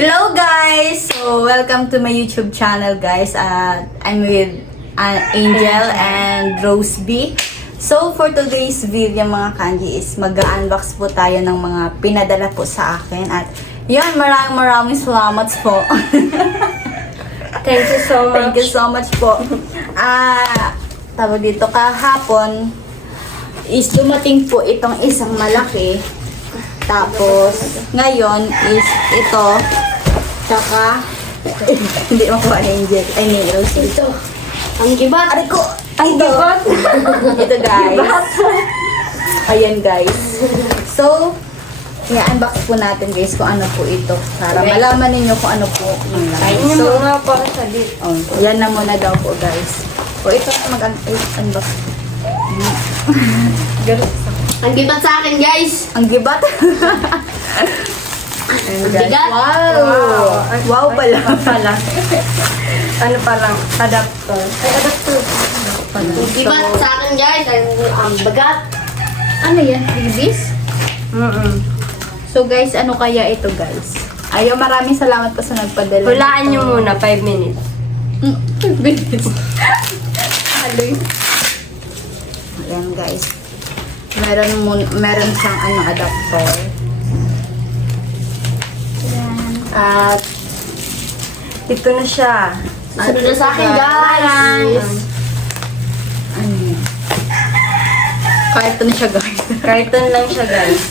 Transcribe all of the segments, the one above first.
Hello guys! So, welcome to my YouTube channel guys. I'm with Angel and Rose B. So, for today's video mga kanji is mag-unbox po tayo ng mga pinadala po sa akin. At yan, maraming salamat po. Thank you so much. Thank you so much po. Tawag dito kahapon is dumating po itong isang malaki. Tapos, ngayon is ito. Tsaka, hindi makuha ni Angel. Ay, ni Rose. Ito. Ang gibat. Aray ko! Ay, ito. Ito, guys. Ayan, guys. So, i-unbox po natin, guys, kung ano po ito. Para malaman ninyo kung ano po. Ayun So, yung mga para sa dito. oh, yan na muna daw po, guys. O, ito mag-unbox. Ang gibat sa akin, guys. Ang gibat. Ang bigat. Wow! Wow pala. Ano pa lang? Adapter. Ay, adapter. Ang Gibat sa akin, guys. Ang bagat. Ano yan? Freebies? So guys, ano kaya ito guys? Ayaw, maraming salamat po sa nagpadala. Hulaan nyo muna, 5 minutes. 5 minutes. Haloy. Ayan guys. Meron siyang adapter. Ayan. At ito na siya. At Sunod na sa akin, guys. Ano yun? Carton siya guys. Carton lang siya, guys.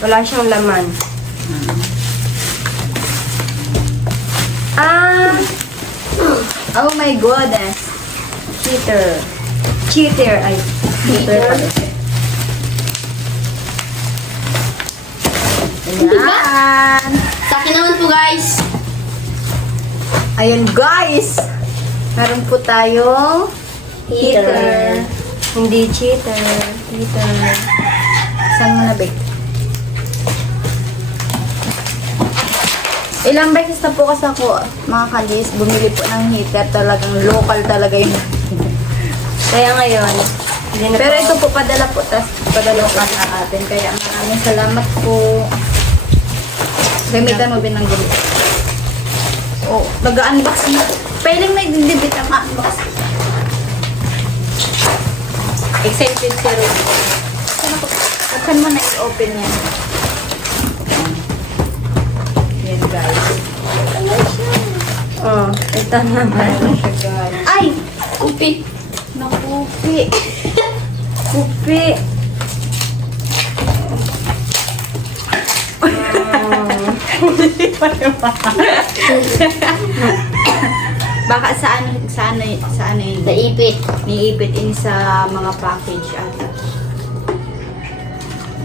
Wala siyang laman. Oh my goodness. Cheater. Ay, cheater pala siya. Ayan. Sa akin naman po, guys. Ayan guys. Meron po tayong heater. Hindi cheater. Heater. Saan mo na ba? Ilang beses na po kasi ako, mga kalis, bumili po ng heater. Talagang local talaga yun. Kaya ngayon, hindi na Pero ito po, padala po. Tapos padala ka sa atin. Kaya maraming salamat po. Gamitan mo binanggol. Oh, nag-unbox na. Pailing may didibit ang unbox. excited si Rose. Saan mo na i-open yan? Yan guys. Oh, ito naman. Ano siya guys? Ay! Kupi. Nakupi. Kupi. Baka sa ano yun? Naipit. Niipit in sa mga package ata.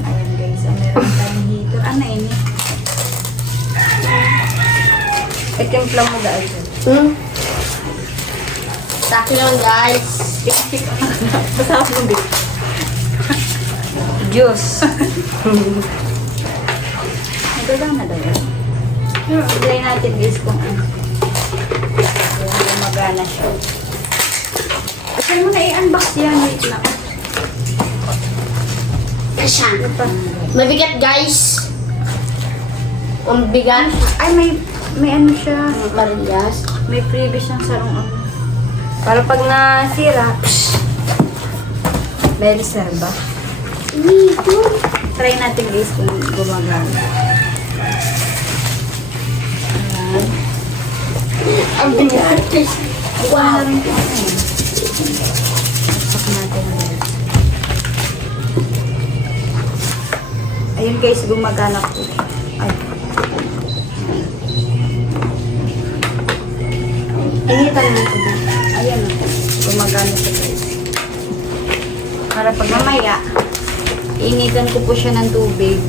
Ayan guys, meron tayong heater. Ano yun? Itimpla mo dahil. Sa akin naman, guys. Basta mo din. Juice. Ito lang na daw yun. Try natin guys kung ano. Kung gumagana siya. Saan mo na i-unbox yan? Wait lang. Kasyan. Mabigat, guys. Ang bigat. Ay, may ano siya. Marias. May freebie siyang sarong ano. Para pag nasira, May reserva. Try natin guys kung gumagana. Ayan. ang bigat. Wow! Pasok natin ulit. Ayun guys, gumagana po siya. Ay. Initan mo ito. Ayan o. Gumagana siya guys. Para pag mamaya, initan ko po siya ng tubig.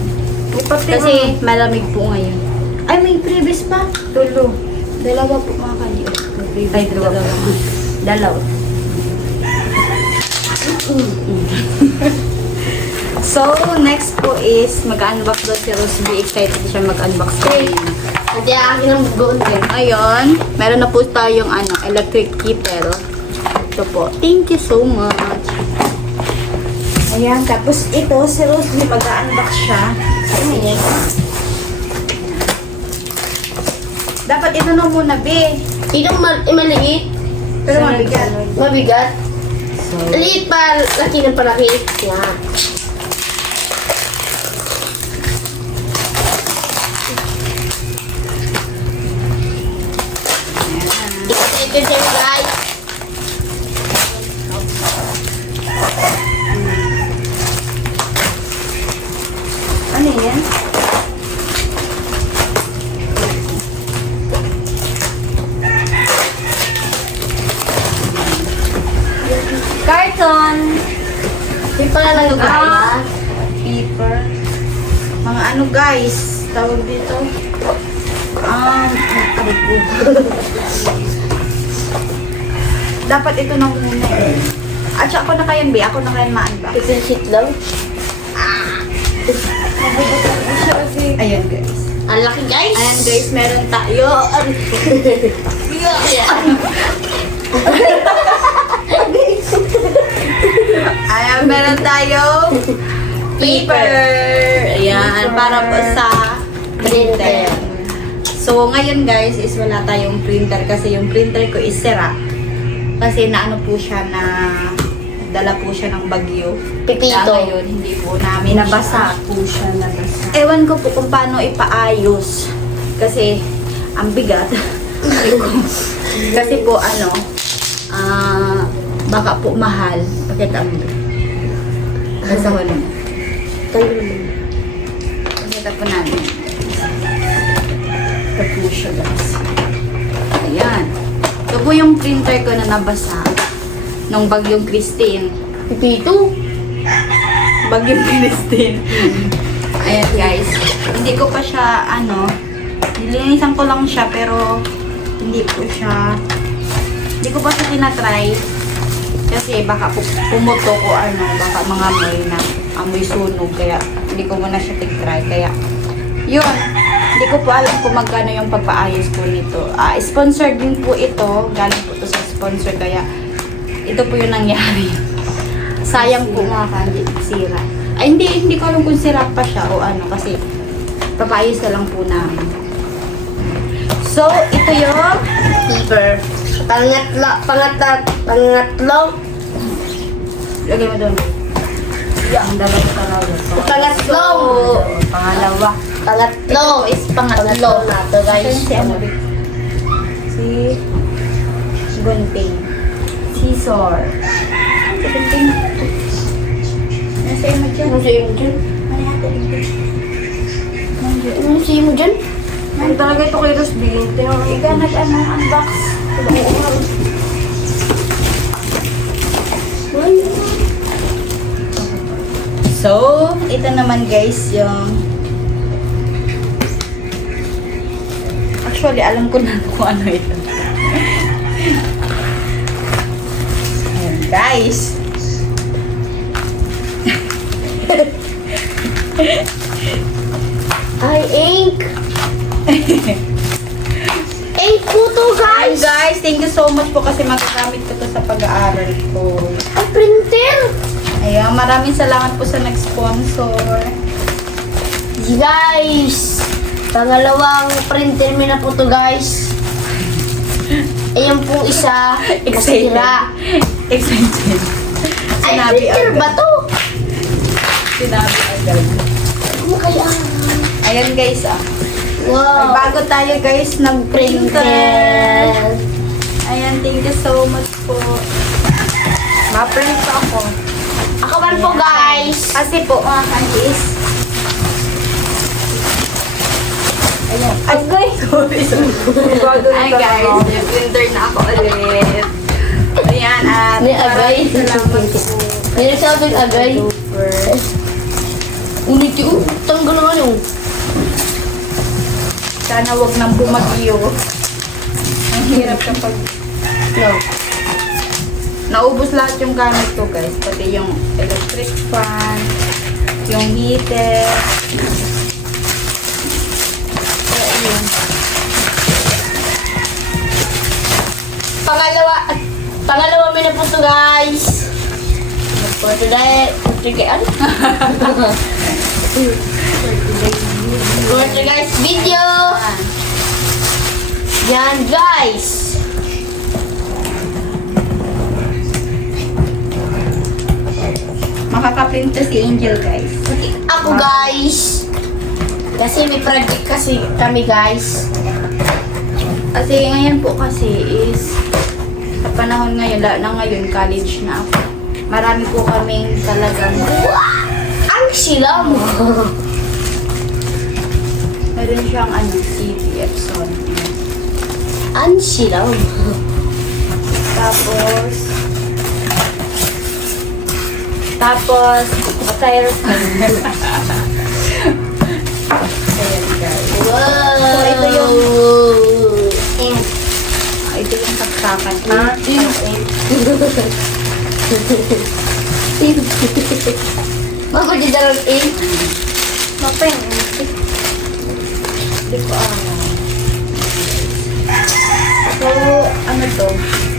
Kasi malamig po ngayon. Ay, may previous pa. tulo. Dalawa po mga kanyo. Ay, dalawa. Dalawa. So, next po is mag-unbox daw si Rose B. Excited siya mag-unbox kanina. Hindi akin ang buon din. Ngayon, meron na po tayong electric kettle. Ito po. Thank you so much. Ayan, tapos ito, si Rose B. mag-unbox siya. Ayan. Dapat ito na muna, be. Itong maliit. Pero mabigat. Mabigat. So, Liit pa, laki ng palaki. Yan. Thank you, guys. ano yan? Carton. Yung pala lang yung Ah, paper. Mga ano guys, tawag dito. Ano po? Dapat ito na muna eh. At siya, ako na kayan, be. Ako na kayan ma-unbox. Ito yung sheet lang. Ayan guys. Ang laki, guys. Ayan guys, meron tayo. Ayan, meron tayo paper. Ayan, para po sa printer. So, ngayon guys, is wala tayong printer kasi yung printer ko is sira. Kasi naano po siya na dala po siya ng bagyo. Pipito. Kaya ngayon, hindi po namin nabasa. po siya nabasa. Ewan ko po kung paano ipaayos. Kasi, ang bigat. Kasi po, ano, baka po mahal. Pakita mo. Nasa ko nun. Pakita po namin. Ito po siya, guys. Ayan. Ito po yung printer ko na nabasa nung bagyong Christine. Pipito. Bagyong Christine. Ayan guys. Hindi ko pa siya, nilinisan ko lang siya pero hindi ko pa siya tinatry. Kasi baka pumuto ko baka mga amoy sunog. Kaya hindi ko muna siya tig-try. Kaya, yun. Hindi ko po alam kung magkano yung pagpaayos ko nito. Sponsored din po ito. Galing po ito sa sponsor. Kaya, ito po yung nangyari. Sayang po mga kandi, sira. Ay, hindi ko alam kung sira pa siya o ano. Kasi, papaayos na lang po namin. So, ito yung paper. Pangatlo. Lagay mo doon. Ang dalawa talaga. Pangatlo. Pangalawa. Pangatlo. Ito is pangatlo. Na to, guys. Si Gunting. Scissor. Si Gunting. Nasa imo dyan. Ano sa'yo mo dyan? Ano yata ito? Ano sa'yo mo dyan? Ano talaga ito kay Rose B? Ika unbox. So, ito naman guys yung actually, alam ko na kung ano ito. Ayan, guys. Ay, ink. Ink po to, Ayan, guys. guys. Thank you so much po kasi magagamit ko to sa pag-aaral ko. Ay, printer. Ayan, maraming salamat po sa nag-sponsor. Guys, pangalawang printer mo na po to, guys. Ayan pong isa. Excited. Masira. Excited. Ay, Sinabi printer agad. ba to? Sinabi agad. Ano kaya? Ayan guys, May Wow. bago tayo guys ng printer. Printer. Ayan, thank you so much po. Ma-print pa ako. Ako man po, guys. Kasi po, mga kanjis. Ayan. Ay, sorry. Ay guys, may printer na ako ulit. Ayan, at May agay. salamat po. May nagsabing agay. Super. Ulit yun. Tanggal naman yung. Sana wag nang bumagyo. Ang hirap kapag No. naubos lahat yung gamit ko guys. Pati yung electric fan, yung heater. So, ayun. Pangalawa mo na po to, guys. For today, for today's video. Yan guys. Makakaprint to si Angel, guys. Ako guys. Kasi may project kasi kami guys. Kasi ngayon po kasi is sa panahon ngayon, lalo na ngayon, college na ako. Marami po kaming talagang Ang sila mo. meron siyang CPF son. Ang sila mo. Tapos styrofoam. Ayan, guys. Wow. So, ito yung ink. Ito yung saksakan. Ha? Mama, di darang ink. Mapeng. Hindi ko alam. So, ano to?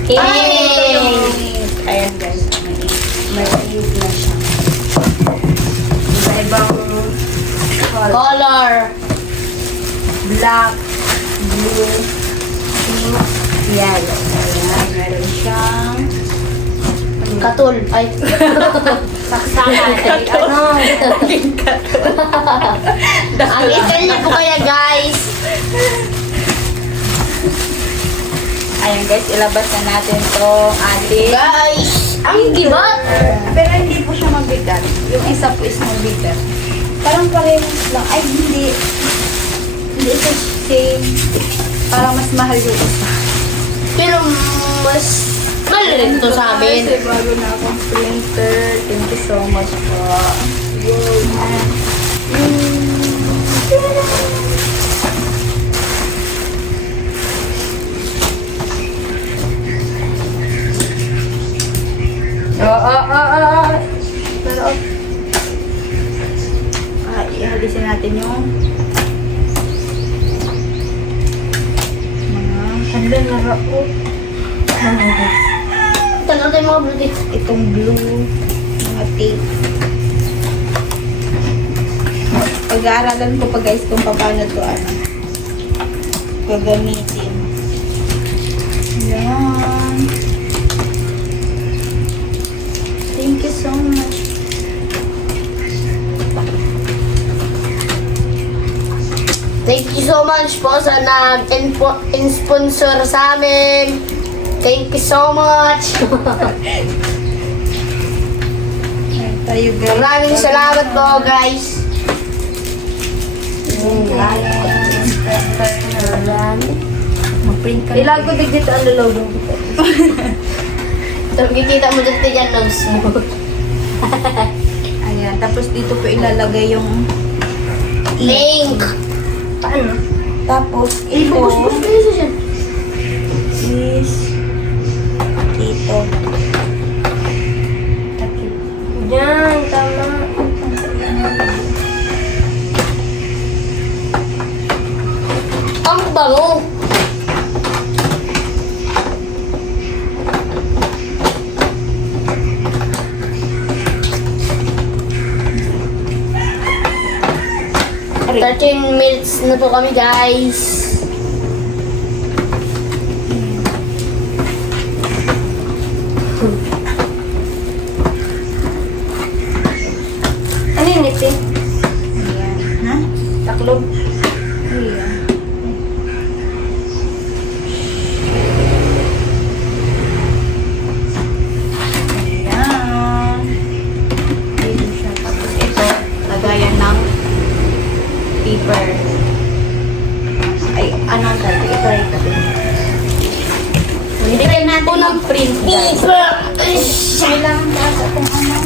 Yay! Ito yung ink. Ayan, guys. May ink na siya. Iba-ibang color. Color. Black, blue, pink, yellow. Ayan, meron siyang Katul. Ay. Saksakan. Ano? Ang ikan niya po kaya guys. Ayan guys, ilabas na natin tong ating Guys, ang gibat. pero hindi po siya mabigat. Yung isa po is mabigat. Parang parehas lang. Ay, hindi. Hindi ito same. Parang mas mahal yung isa. Pero mas malalim to sa amin. Kasi bago na akong printer. Thank you so much po. Wow. Pero, ihalisin natin yung mga handa na rao. Tagal tayo mga bluetooth. Itong blue, mga tape. Pag-aaralan ko pa guys kung paano to gagamitin. Yan. Thank you so much. Thank you so much po sa nag-sponsor sa amin. Thank you so much. Ayan tayo guys. Maraming salamat po guys. Mag-print ka Ilag ko din dito ang lulogong ko. So, kikita mo dito yan ng smooth. Ayan. Tapos dito po ilalagay yung Link. Paano? Tapos ito Ibubus-bus kayo siya dyan. is dito. Yan, tama. Ang bango. Aray. 13 minutes na po kami guys. Ano yun ito? Ayan. Ha? Taklob. Ayan. Ayan. Dito siya. Tapos ito, lagayan ng paper. Ay, anong tayo? Ito rin tayo. Hindi rin natin ng print guys. Kailangan ba sa kung ano?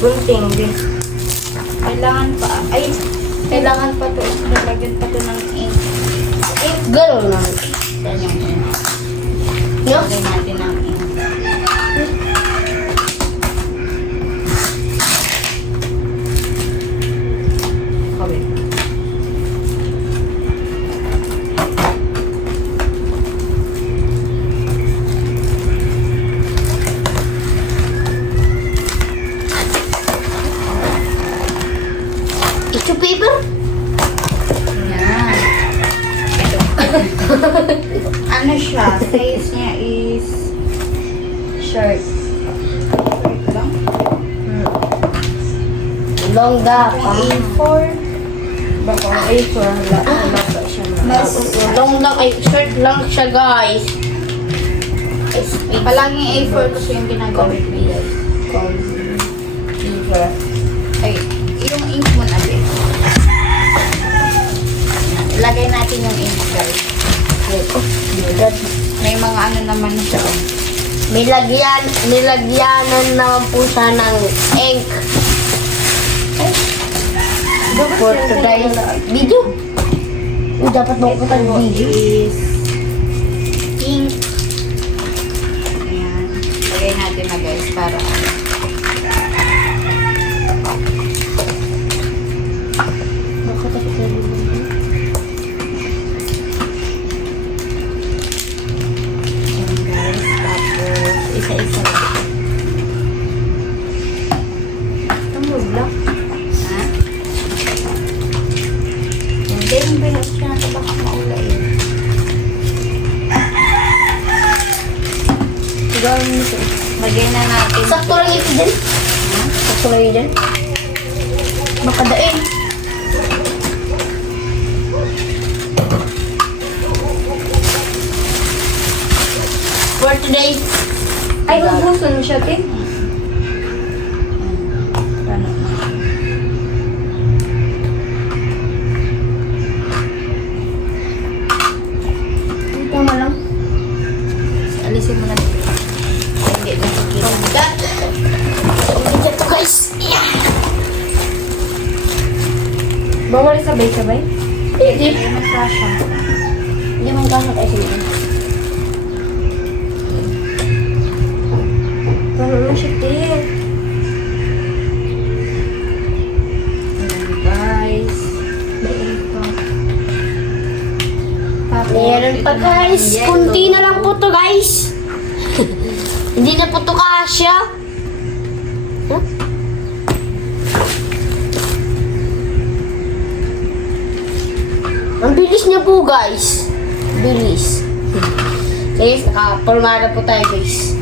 Gunting din. Kailangan pa. Ay, kailangan pa to. Lalagyan pa to ng ink. Gano'n na. Yan yung ink. No? Lagyan natin ng ink. Kawin. Tissue paper? Yan. Ito Ano siya? Size niya is short. Short lang. Long da. A4. Baka A4. Wala pa siya na. Mas Long lang, ay short lang siya guys. palaging A4 kasi yung ginagamit ko guys. Diba? Ay, yung ink mo na din. Lagay natin yung ink guys. May mga ano naman siya. Oh. Nilagyanan naman po siya ng ink. For today's video. Dapat mo ko tag video. Is ink. Ayan. Lagay natin na guys para ayan guys. Tapos isa-isa lang. Tumulak. Ha? Hindi, yung bilas siya. Baka maula yun. Siguro nito. Lagay na natin. Sakto lang ito dyan. Sakto lang yun dyan. Makadain. For today, Ay, ubusan mo siya, Tin. Ano? tama lang. Alisin mo na dito. Hindi nakikita. Ito to guys. Bawal sabay-sabay. Hindi. Hindi magkasya. Hindi man kasha tayo sila. Paano mo siya, Tin? Ayan guys. Tapos, Meron pa ito guys. naman, Kunti yellow. na lang po to guys. Hindi na po to kasya. Huh? Ang bilis niya po guys. Bilis. Guys, nakaporma na po tayo guys.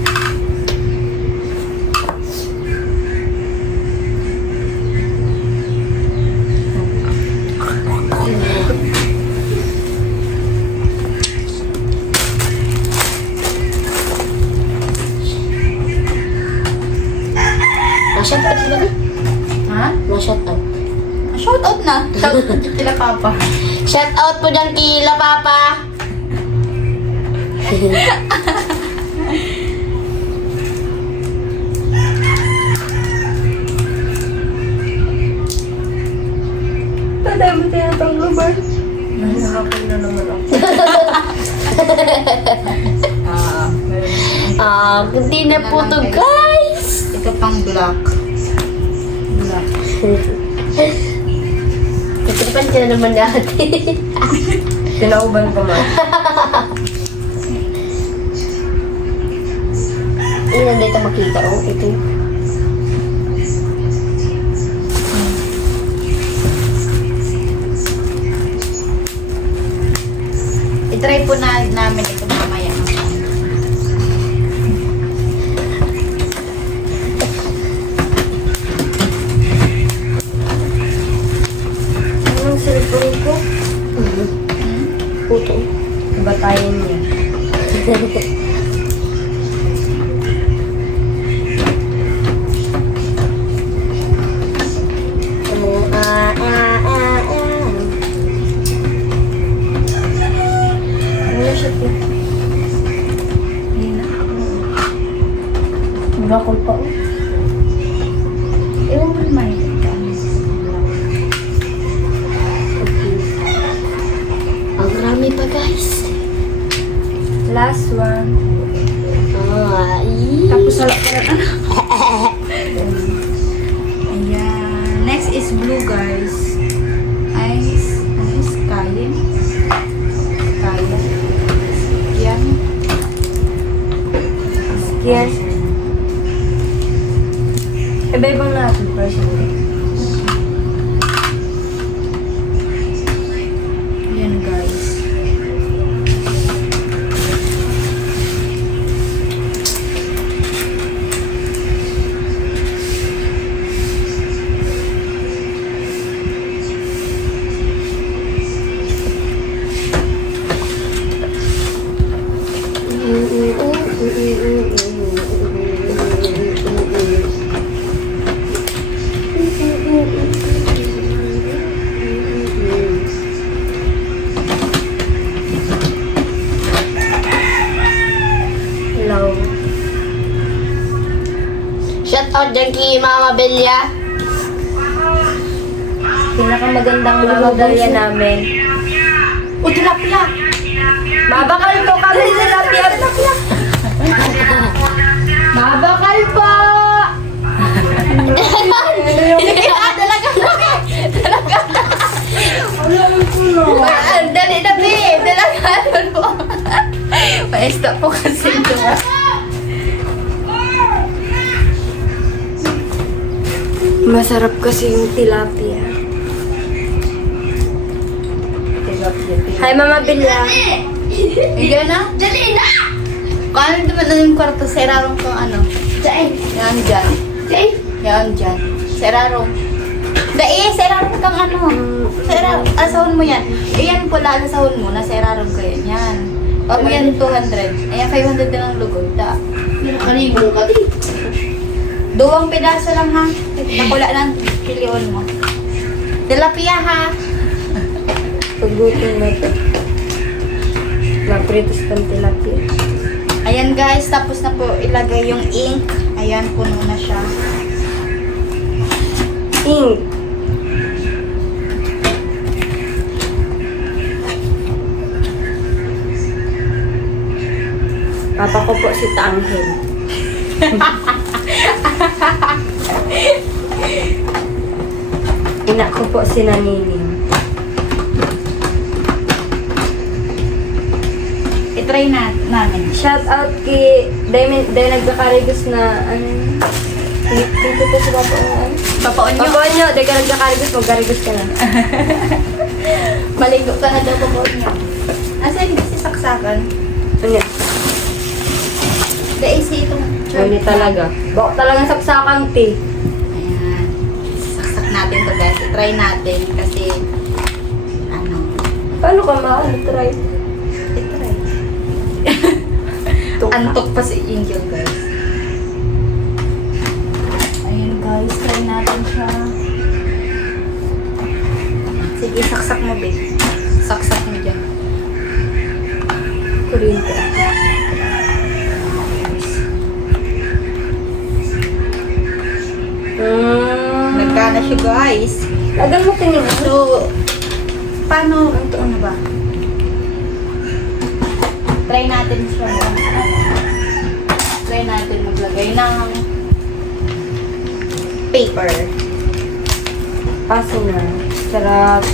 Na-shout out ba? Ha? Na-shout out. Shout out na. Shout out kila Papa. Shout out po dyan kila Papa. Tadami tayo itong lubar. Nakakapal na naman ako. Kunti na po to guys. Ito pang black. Black. Katripan ka na naman natin. Tinauban pa man. Ilan dito makita oh. Ito. I-try po namin ito mamaya. Anong cellphone ko? Puto. Batayin niya. Ano siya, Tin? Hindi na. Bakol pa, oh. Ewan ko naman ito. Ang marami pa guys. Last one. Ay. Tapos wala ko lang ano. Ayan. Next is blue guys. Ice. Ano is Kayin? Kaya. Yan. Yes. Iba-ibang natin first. Ayan guys. ni Mama Belia. Pinakamagandang mamodalya namin. O, tilapia! Mabakal po kami tilapia. Mabakal po! Dali na, babe! Dalagaan mo! Maesta po kasi ito. Masarap kasi yung tilapia. Hi, Mama Belia. Hindi na? Dali na! Kung ano naman na yung kwarto, serarong kung ano. Dali. Yan dyan. Dali. Yan dyan. Serarong. Dai, serarong kang ano. Serarong. Asahon mo yan. Ayan po, lalasahon mo na serarong ko yan. Yan. Pag mo yan 200. Ayan, 500 na lang lugod. Da. Nakaligo ka din. Duwang pedaso lang ha. Nakula ng pilyon mo. Tilapia ha. Paggutom na ito. Mapritos pang tilapia. Ayan guys, tapos na po ilagay yung ink. Ayan, puno na siya. Ink. Papa ko po si Tanghel. Ina ko po si Nanining. I-try namin. Shout out kay dahil nagkakarigos na ano yun? Dito po sa papa ko. Papaon nyo. Papaon nyo, dahil ka nagkakarigos, magkarigos ka na. Maligo ka na daw papaon nyo. Asa hindi si saksakan? Ano? Dahil si itong Hindi talaga. Bako talagang saksakang tea. Ayan. Saksak natin to guys. I-try natin kasi ano. Paano ka ma-try? I-try. Antok pa si Angel guys. Ayun guys, try natin siya. Sige, saksak mo babe. Saksak mo dyan. Kuryente. Nagkana siya guys. Lagan mo tingin. So, paano, ito ano ba? Try natin siya. Try natin maglagay ng paper. Paso na. Sarap.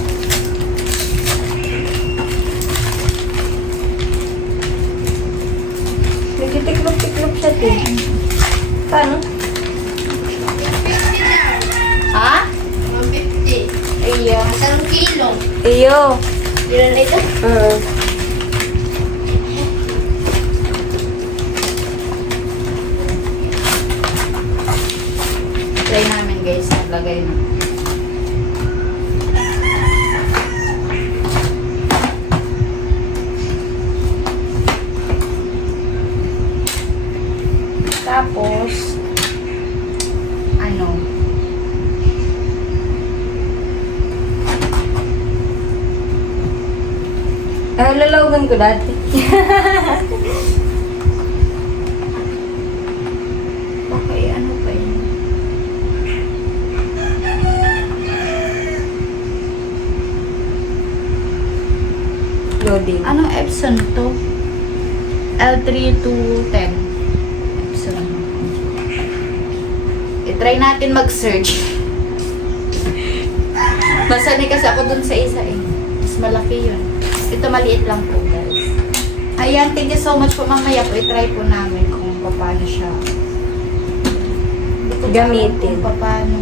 Nagtitiklop-tiklop siya, te. Paano? Ha? 150. Iya. Isang kilo. Iyo. Ilan na ito? Try namin guys, naglagay na. Tapos, ano, Lalawagan ko dati. okay, ano pa yun? Loading. Anong Epson to? L3 to 10. Epson. I-try natin mag-search. Masanay kasi ako dun sa isa eh. Mas malaki yun. Ito maliit lang po guys. Ayan, thank you so much po. Mamaya po i-try po namin kung paano siya. Hindi ko pa alam Gamitin. Kung paano.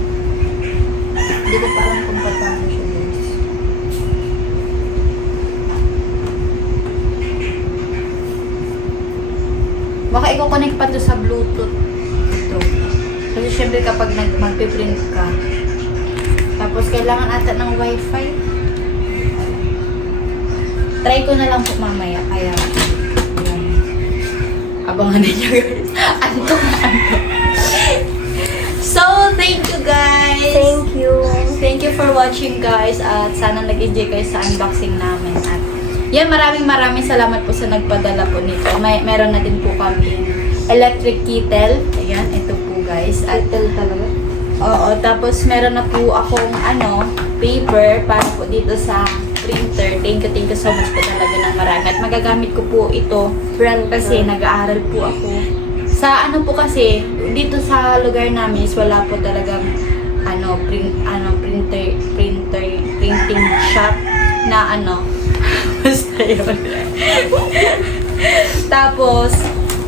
Hindi ko pa alam kung paano siya guys. Baka i-connect pa to sa Bluetooth. Ito. Kasi syempre kapag magpiprint ka, tapos kailangan ata ng wifi. Try ko na lang po mamaya. Kaya, yun. Abangan ninyo guys. Antok na antok. So, thank you guys. Thank you. Thank you for watching guys. At sana nag-enjoy kayo sa unboxing namin. At yan, maraming salamat po sa nagpadala po nito. Meron na din po kami electric kettle. Ayan, ito po guys. At Item talaga. oo, tapos meron na po akong paper para po dito sa printer. Thank you so much po talaga ng marami. At magagamit ko po ito Brand kasi nag-aaral po ako. Sa po kasi, dito sa lugar namin is wala po talagang printing shop na basta yun. Tapos,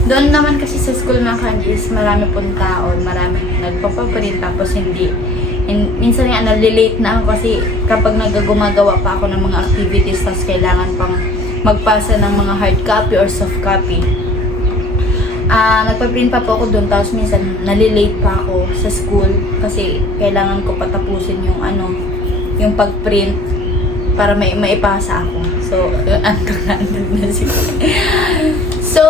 doon naman kasi sa school mga kanjis, marami pong tao, maraming nagpapaprint, tapos hindi. Minsan nga, nalilate na ako kasi kapag nagagumagawa pa ako ng mga activities, tapos kailangan pang magpasa ng mga hard copy or soft copy. Nagpa-print pa po ako doon, tapos minsan nalilate pa ako sa school kasi kailangan ko patapusin yung pag-print para maipasa ako. So, andun na siguro. So,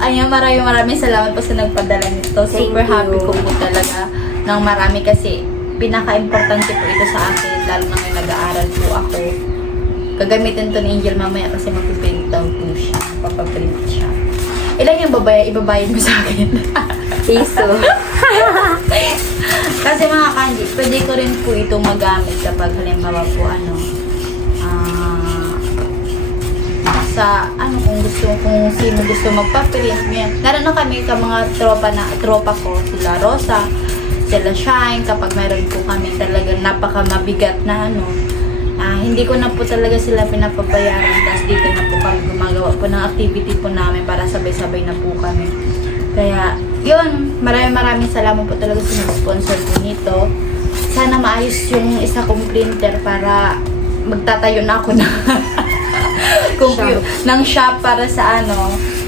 ayun, maraming salamat po sa nagpadala nito. Super happy ko po talaga ng marami kasi pinaka-importante po ito sa akin, lalo na ngayon nag-aaral po ako. Gagamitin to ni Angel mamaya kasi mag-print daw po siya. Papaprint siya. Ilan yung ibabayad mo sa akin? Piso. Kasi mga kanji, pwede ko rin po ito magamit kapag halimbawa po kung sino gusto magpa-print ngayon. Naroon na kami ka mga tropa ko, sila Rosa, sila Shine, kapag meron po kami talagang napaka mabigat na hindi ko na po talaga sila pinapabayaran, tapos dito na po kami gumagawa po ng activity po namin para sabay-sabay na po kami. Kaya, yun, maraming salamat po talaga sa nag-sponsor po nito. Sana maayos yung isa kong printer para magtatayo na ako ng shop para sa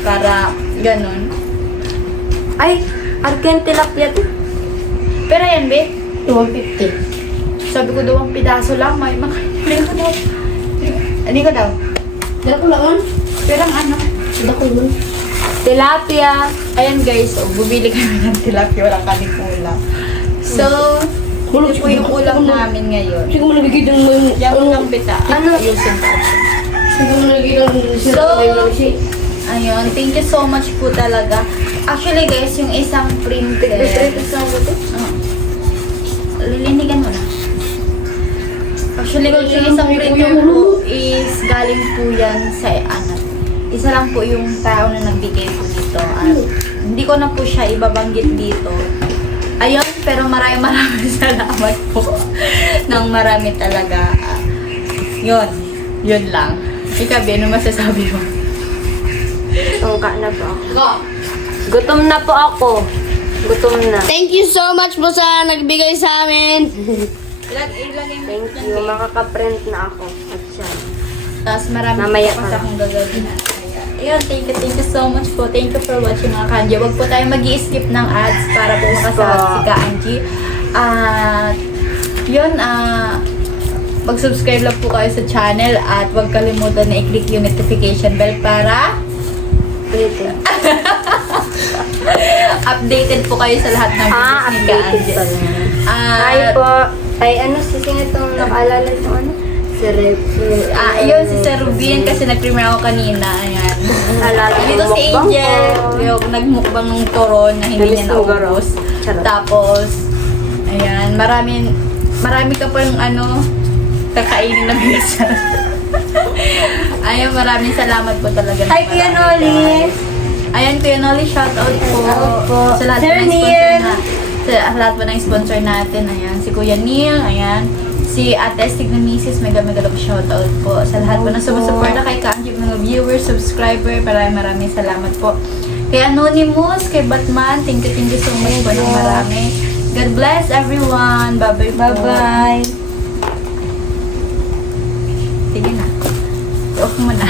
para ganun. Ay, arken tilapia to. Pero yan, be, 250. sabi ko daw ang pidaso lang, may mga Hindi ko daw. Dako lang. Pero ang Dako lang. tilapia. Ayan guys, bubili kami ng tilapia, wala kami ulam. So, ito po yung ulam namin ngayon. Siguro nagiging mo yung... Yan mo lang bita. Ayusin ko. Siguro nagiging So, ayun, thank you so much po talaga. Actually guys, yung isang printer. Lilinigan mo na. Actually guys, yung isang printer po is galing po yan sa isa lang po yung tao na nagbigay po dito. At hindi ko na po siya ibabanggit dito. Ayun, pero maraming salamat po. Nang marami talaga. Yun lang. Ikaw, ano masasabi mo? Tungka na po ako. Gutom na po ako. Gutom na. Thank you so much po sa nagbigay sa amin. Ilagay mo Thank dyan, you. babe. Makaka-print na ako. At siya. Tapos marami Mamaya pa ka. akong gagawin. Ayun, thank you so much po. Thank you for watching mga kanji. Huwag po tayo mag-i-skip ng ads para po makasahod si Kanji. At yun, mag-subscribe lang po kayo sa channel at huwag kalimutan na i-click yung notification bell para Print. updated po kayo sa lahat ng videos ni Updated Kanji. pala. At Hi po. Ay, sisingit itong nakaalala itong Si yun, si Sir Rubin kasi nag-premiere ako kanina. Ayan. Alala ko Dito si mukbang Angel, ko. yung nagmukbang ng turon na hindi niya Namiss mo, Garo. naubos. Charot. Tapos, ayan, marami ka pa yung kakainin na bigas. Ayun, maraming salamat po talaga. Hi, Kuya Noli. Ayan, Kuya Noli, shoutout po. Shoutout po. Sa lahat Sir po ng sponsor Neil. sa lahat po ng sponsor natin. Ayan, si Kuya Neil, ayan. Si Ate Estig na Mrs. Mega love shoutout po. Sa lahat po na sumusuporta kay Kanji, mga viewers, subscriber, maraming salamat po. Kay Anonymous, kay Batman, thank you so much po ng marami. God bless everyone. Bye-bye po. Bye-bye. Sige na. Off mo na.